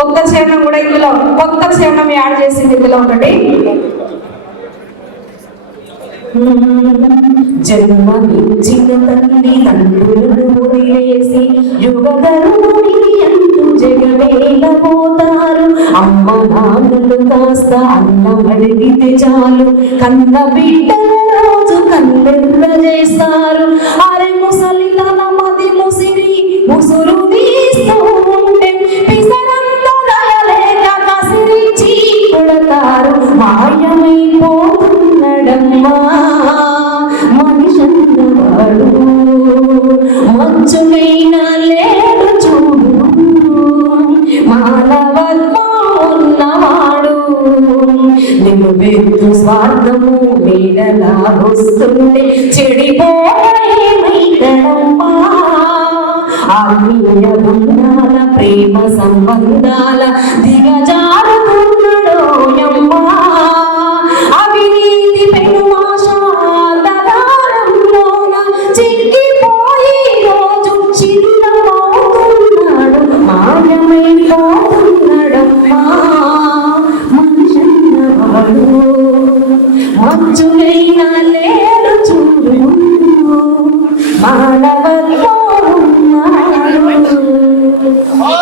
కొత్త చరణం కూడా ఇందులో కొత్త చరణం యాడ్ చేసింది ఇందులో ఒకటి. జన్మనిచ్చిన తల్లి తండ్రులను వదిలేసి యుగధర్ముని అంటూ జగమేలపోతారు. అమ్మ నాన్నలు కాస్త అన్నం అడిగితే చాలు కన్న బిడ్డల రోజు కన్నెర్ర చేస్తారు. అరే ముసలితన మది ముసిరి ముసురు తీస్తూ ఉంటే పిసరంత దయలేక కసిరించి కొడతారు. మాయమైపోతున్నడమ్మా మనిషన్నవాడు, మచ్చుకైనా లేడు చూడు మానవత్వం ఉన్నవాడు. నిలువెత్తు స్వార్థము నీడలా వస్తుంటే చెడిపోయేమైతడమ్మా. ఆత్మీయ బంధాల ప్రేమ సంబంధాల